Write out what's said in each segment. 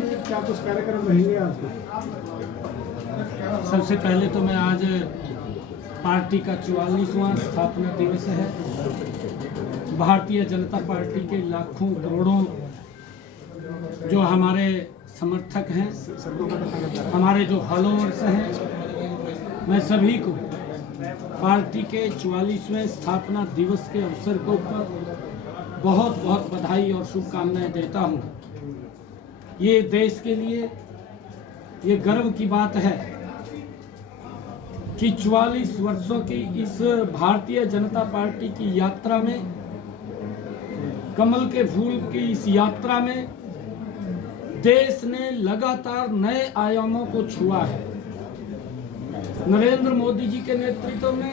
क्या कुछ कार्यक्रम रहेंगे आज? सबसे पहले तो मैं आज पार्टी का 44वां स्थापना दिवस है। भारतीय जनता पार्टी के लाखों करोड़ों जो हमारे समर्थक हैं, हमारे जो फॉलोअर्स हैं, मैं सभी को पार्टी के 44वें स्थापना दिवस के अवसर के ऊपर बहुत बहुत बधाई और शुभकामनाएं देता हूं। ये देश के लिए ये गर्व की बात है कि 44 वर्षों की इस भारतीय जनता पार्टी की यात्रा में, कमल के फूल की इस यात्रा में देश ने लगातार नए आयामों को छुआ है। नरेंद्र मोदी जी के नेतृत्व में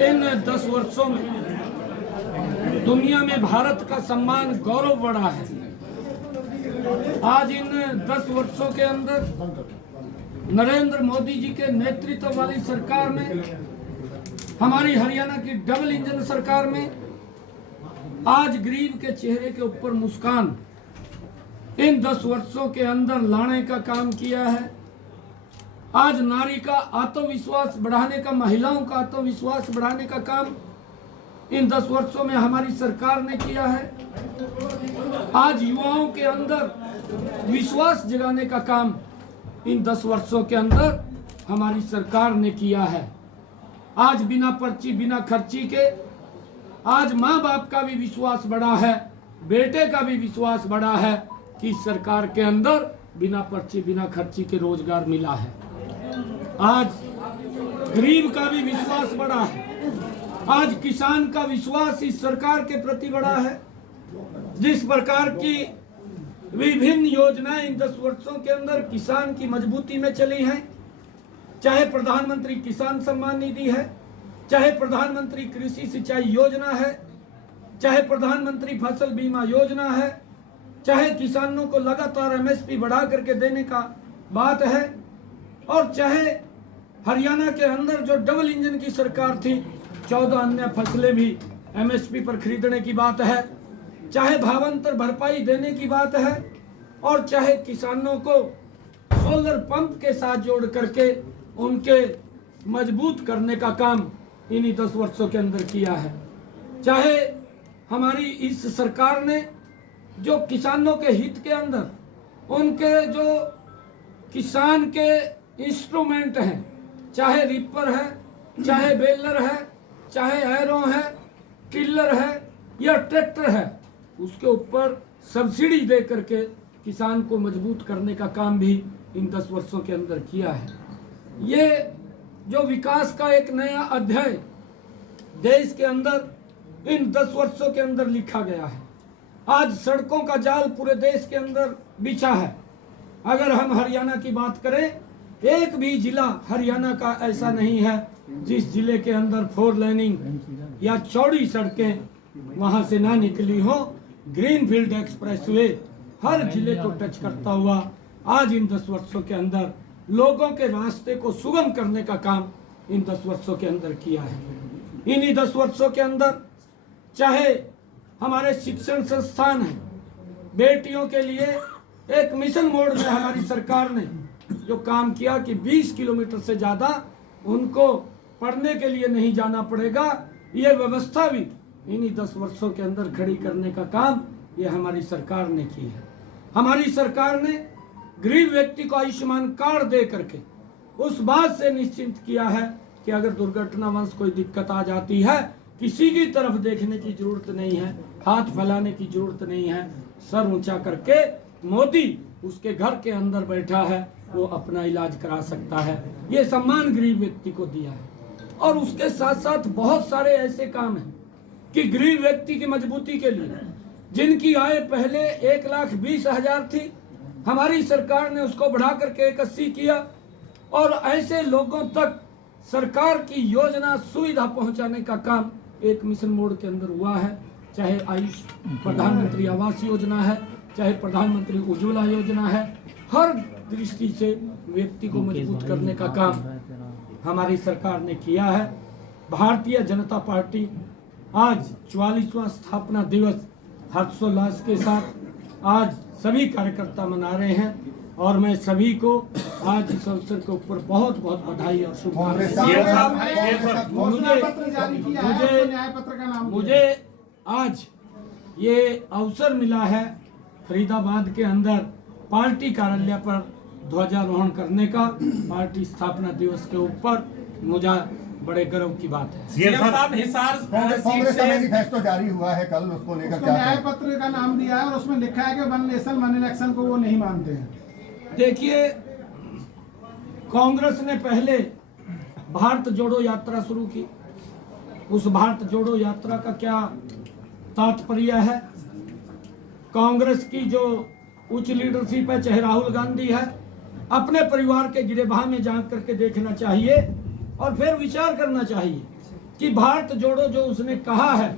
इन 10 वर्षों में दुनिया में भारत का सम्मान, गौरव बढ़ा है। आज इन 10 वर्षों के अंदर नरेंद्र मोदी जी के नेतृत्व वाली सरकार में, हमारी हरियाणा की डबल इंजन सरकार में, आज गरीब के चेहरे के ऊपर मुस्कान इन 10 वर्षों के अंदर लाने का काम किया है। आज नारी का आत्मविश्वास बढ़ाने का, महिलाओं का आत्मविश्वास बढ़ाने का काम इन 10 वर्षों में हमारी सरकार ने किया है। आज युवाओं के अंदर विश्वास जगाने का काम इन 10 वर्षों के अंदर हमारी सरकार ने किया है। आज बिना पर्ची, बिना खर्ची के आज माँ बाप का भी विश्वास बढ़ा है, बेटे का भी विश्वास बढ़ा है कि सरकार के अंदर बिना पर्ची, बिना खर्ची के रोजगार मिला है। आज गरीब का भी विश्वास बढ़ा है। आज किसान का विश्वास इस सरकार के प्रति बढ़ा है। जिस प्रकार की विभिन्न योजनाएं इन 10 वर्षों के अंदर किसान की मजबूती में चली हैं, चाहे प्रधानमंत्री किसान सम्मान निधि है, चाहे प्रधानमंत्री कृषि सिंचाई योजना है, चाहे प्रधानमंत्री फसल बीमा योजना है, चाहे किसानों को लगातार एमएसपी बढ़ा करके देने का बात है, और चाहे हरियाणा के अंदर जो डबल इंजन की सरकार थी 14 अन्य फसलें भी एमएसपी पर खरीदने की बात है, चाहे भावांतर भरपाई देने की बात है, और चाहे किसानों को सोलर पंप के साथ जोड़ करके उनके मजबूत करने का काम इन्हीं 10 वर्षों के अंदर किया है। चाहे हमारी इस सरकार ने जो किसानों के हित के अंदर उनके जो किसान के इंस्ट्रूमेंट हैं, चाहे रिपर है, चाहे बेलर है, चाहे एरो है, टिलर है या ट्रैक्टर है, उसके ऊपर सब्सिडी दे करके किसान को मजबूत करने का काम भी इन 10 वर्षों के अंदर किया है। ये जो विकास का एक नया अध्याय देश के अंदर इन 10 वर्षों के अंदर लिखा गया है। आज सड़कों का जाल पूरे देश के अंदर बिछा है। अगर हम हरियाणा की बात करें, एक भी जिला हरियाणा का ऐसा नहीं है जिस जिले के अंदर 4 लेनिंग या चौड़ी सड़कें वहां से ना निकली हो। ग्रीनफील्ड एक्सप्रेसवे हर जिले को टच करता हुआ आज इन 10 वर्षों के अंदर लोगों के रास्ते को सुगम करने का काम इन 10 वर्षों के अंदर किया है। इन्हीं 10 वर्षों के अंदर चाहे हमारे शिक्षण संस्थान हैं, बेटियों के लिए एक मिशन मोड में हमारी सरकार ने जो काम किया कि 20 किलोमीटर से ज़्यादा उनको पढ़ने के लिए नहीं जाना पड़ेगा, ये व्यवस्था भी इन्हीं 10 वर्षों के अंदर खड़ी करने का काम ये हमारी सरकार ने की है। हमारी सरकार ने गरीब व्यक्ति को आयुष्मान कार्ड दे करके उस बात से निश्चिंत किया है कि अगर दुर्घटनावश कोई दिक्कत आ जाती है, किसी की तरफ देखने की जरूरत नहीं है, हाथ फैलाने की जरूरत नहीं है, सर ऊंचा करके मोदी उसके घर के अंदर बैठा है, वो अपना इलाज करा सकता है। ये सम्मान गरीब व्यक्ति को दिया है। और उसके साथ साथ बहुत सारे ऐसे काम हैं कि गरीब व्यक्ति की मजबूती के लिए, जिनकी आय पहले 1,20,000 थी, हमारी सरकार ने उसको बढ़ा करके 81 किया, और ऐसे लोगों तक सरकार की योजना सुविधा पहुंचाने का काम एक मिशन मोड के अंदर हुआ है। चाहे आयुष प्रधानमंत्री आवास योजना है, चाहे प्रधानमंत्री उज्ज्वला योजना है, हर दृष्टि से व्यक्ति को मजबूत करने का काम हमारी सरकार ने किया है। भारतीय जनता पार्टी आज 44वां स्थापना दिवस हर्षोल्लास के साथ आज सभी कार्यकर्ता मना रहे हैं और मैं सभी को आज इस अवसर के ऊपर बहुत बहुत बधाई और शुभकामनाएं। मुझे आज ये अवसर मिला है फरीदाबाद के अंदर पार्टी कार्यालय पर ध्वजारोहण करने का, पार्टी स्थापना दिवस के ऊपर। मुझे बड़े गर्व की बात है। सीएम साहब हिसार कांग्रेस का मैनिफेस्टो जारी हुआ है कल, उसको लेकर क्या न्याय पत्र का नाम दिया है और उसमें लिखा है कि वन नेशन वन इलेक्शन को वो नहीं मानते हैं। देखिए, कांग्रेस ने पहले भारत जोड़ो यात्रा शुरू की। उस भारत जोड़ो यात्रा का क्या तात्पर्य है? कांग्रेस की जो उच्च लीडरशिप है, चाहे राहुल गांधी है, अपने परिवार के गिरेबान में झांक करके देखना चाहिए और फिर विचार करना चाहिए कि भारत जोड़ो जो उसने कहा है,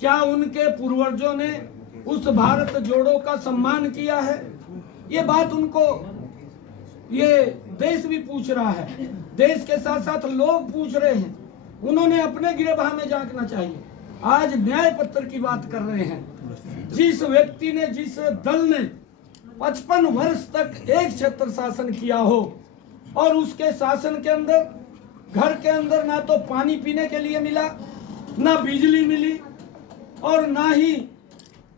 क्या उनके पूर्वजों ने उस भारत जोड़ो का सम्मान किया है? ये बात उनको ये देश भी पूछ रहा है, देश के साथ साथ लोग पूछ रहे हैं। उन्होंने अपने गिरेबान में झांकना चाहिए। आज न्याय पत्र की बात कर रहे हैं। जिस व्यक्ति ने, जिस दल ने 55 वर्ष तक एक छत्र शासन किया हो और उसके शासन के अंदर घर के अंदर ना तो पानी पीने के लिए मिला, ना बिजली मिली और ना ही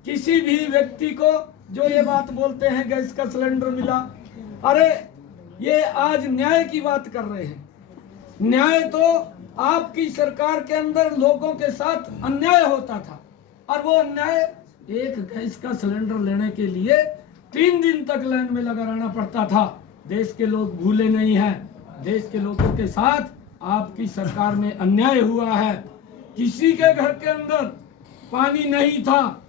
किसी भी व्यक्ति को जो ये बात बोलते हैं गैस का सिलेंडर मिला। अरे ये आज न्याय की बात कर रहे हैं। न्याय तो आपकी सरकार के अंदर लोगों के साथ अन्याय होता था और वो अन्याय, एक गैस का सिलेंडर लेने के लिए 3 दिन तक लाइन में लगा रहना पड़ता था। देश के लोग भूले नहीं हैं। देश के लोगों के साथ आपकी सरकार में अन्याय हुआ है। किसी के घर के अंदर पानी नहीं था।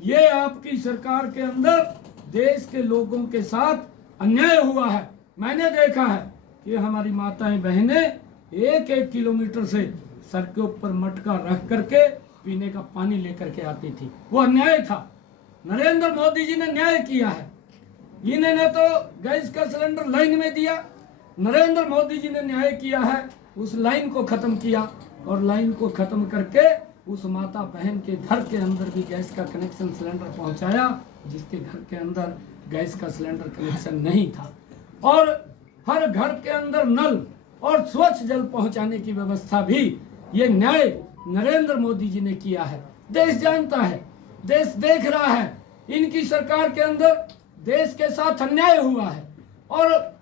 ये आपकी सरकार के अंदर देश के लोगों के साथ अन्याय हुआ है। मैंने देखा है कि हमारी माताएं बहनें 1-1 किलोमीटर से सर के ऊपर मटका रख करके पीने का पानी लेकर के आती थी। वो अन्याय था। नरेंद्र मोदी जी ने न्याय किया है। इन्होंने तो गैस का सिलेंडर लाइन में दिया। नरेंद्र मोदी जी ने न्याय किया है, उस लाइन को खत्म किया और लाइन को खत्म करके उस माता बहन के घर के अंदर भी गैस का कनेक्शन सिलेंडर पहुंचाया, जिसके घर के अंदर गैस का सिलेंडर कनेक्शन नहीं था। और हर घर के अंदर नल और स्वच्छ जल पहुंचाने की व्यवस्था भी ये न्याय नरेंद्र मोदी जी ने किया है। देश जानता है, देश देख रहा है, इनकी सरकार के अंदर देश के साथ अन्याय हुआ है। और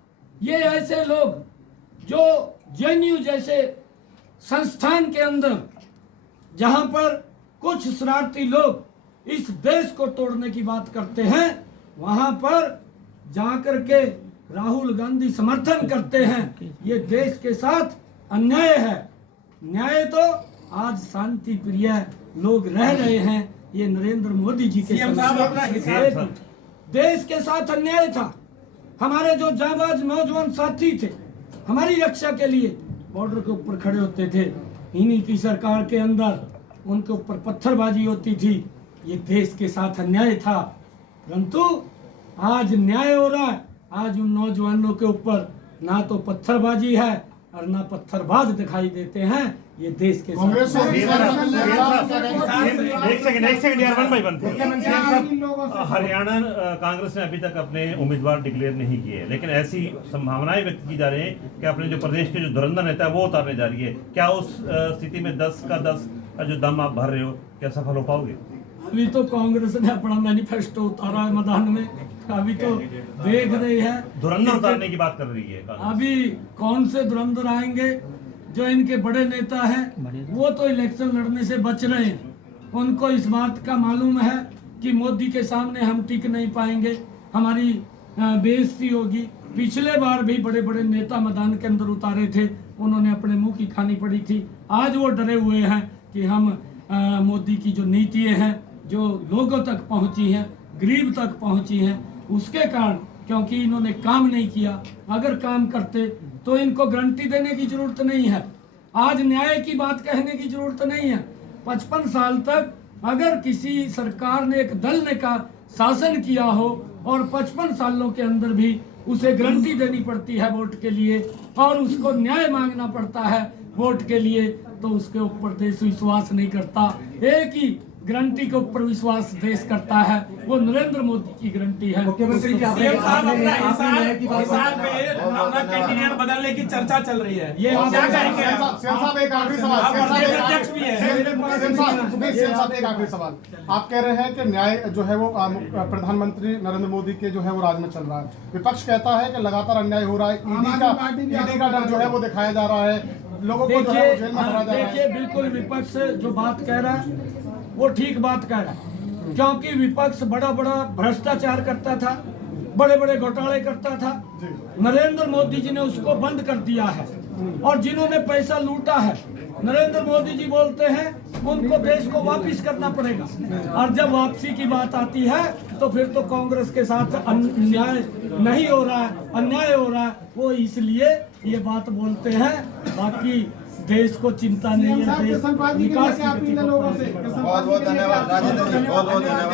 ये ऐसे लोग जो जेएनयू जैसे संस्थान के अंदर, जहां पर कुछ शरारती लोग इस देश को तोड़ने की बात करते हैं, वहां पर जाकर के राहुल गांधी समर्थन करते हैं। ये देश के साथ अन्याय है। न्याय तो आज शांति प्रिय लोग रह रहे हैं। ये नरेंद्र मोदी जी के देश के साथ अन्याय था। हमारे जो जाबाज नौजवान साथी थे, हमारी रक्षा के लिए बॉर्डर के ऊपर खड़े होते थे, इन्हीं की सरकार के अंदर उनके ऊपर पत्थरबाजी होती थी। ये देश के साथ अन्याय था। परंतु आज न्याय हो रहा है। आज उन नौजवानों के ऊपर ना तो पत्थरबाजी है और ना पत्थरबाज दिखाई देते हैं। ये देश के साथ एक सेकंड यार, 1 by 1। हरियाणा कांग्रेस ने अभी तक अपने उम्मीदवार डिक्लेयर नहीं किए, लेकिन ऐसी संभावनाएं व्यक्त की जा रही है कि अपने जो प्रदेश के जो धुरंधर नेता है वो उतारने जा रही है। क्या उस स्थिति में 10 का 10 का जो दम आप भर रहे हो, क्या सफल हो पाओगे? अभी तो कांग्रेस ने अपना मैनिफेस्टो उतारा है मैदान में। अभी तो देख रही है, धुरंधर उतारने की बात कर रही है कांग्रेस। अभी कौन से धुरंधर आएंगे? जो इनके बड़े नेता हैं वो तो इलेक्शन लड़ने से बच रहे हैं। उनको इस बात का मालूम है कि मोदी के सामने हम टिक नहीं पाएंगे, हमारी बेइज्जती होगी। पिछले बार भी बड़े बड़े नेता मैदान के अंदर उतारे थे, उन्होंने अपने मुंह की खानी पड़ी थी। आज वो डरे हुए हैं कि हम मोदी की जो नीतियां हैं, जो लोगों तक पहुंची हैं, गरीब तक पहुंची हैं, उसके कारण, क्योंकि इन्होंने काम नहीं किया। अगर काम करते तो इनको गारंटी देने की जरूरत नहीं है। आज न्याय की बात कहने की जरूरत नहीं है। 55 साल तक अगर किसी सरकार ने, एक दल ने का शासन किया हो और 55 सालों के अंदर भी उसे गारंटी देनी पड़ती है वोट के लिए और उसको न्याय मांगना पड़ता है वोट के लिए, तो उसके ऊपर देश विश्वास नहीं करता। एक ही गारंटी के ऊपर विश्वास देश करता है, वो नरेंद्र मोदी की गारंटी है। मुख्यमंत्री जी सीएम साहब अपना हिसार पे अपना कैंडिडेट बदलने की चर्चा चल रही है, ये आप क्या कहेंगे? सीएम साहब एक आखिरी सवाल, आप सीएम साहब प्रदेश एक अध्यक्ष भी हैं। सीएम साहब एक आखिरी सवाल, आप कह रहे हैं कि न्याय जो है वो प्रधानमंत्री नरेंद्र मोदी के जो है वो राज में चल रहा है, विपक्ष कहता है कि लगातार अन्याय हो रहा है, ईडी का डर जो है वो दिखाया जा रहा है, लोगों को जो है वो जेल में भरा जा रहा है। देखिए, बिल्कुल विपक्ष जो बात कह रहा है वो ठीक बात कह रहा है, क्योंकि विपक्ष बड़ा बड़ा भ्रष्टाचार करता था, बड़े बड़े घोटाले करता था। नरेंद्र मोदी जी ने उसको बंद कर दिया है, और जिन्होंने पैसा लूटा है नरेंद्र मोदी जी बोलते हैं उनको देश को वापस करना पड़ेगा। और जब वापसी की बात आती है तो फिर तो कांग्रेस के साथ अन्याय नहीं हो रहा है, अन्याय हो रहा है, वो इसलिए ये बात बोलते हैं। बाकी देश को चिंता नहीं है, साहब देश किशन पाल जी के लिए विकास क्या की अपील गति है को लोगों से? बढ़ाएगा। बहुत बहुत धन्यवाद राजेंद्र जी, बहुत बहुत धन्यवाद।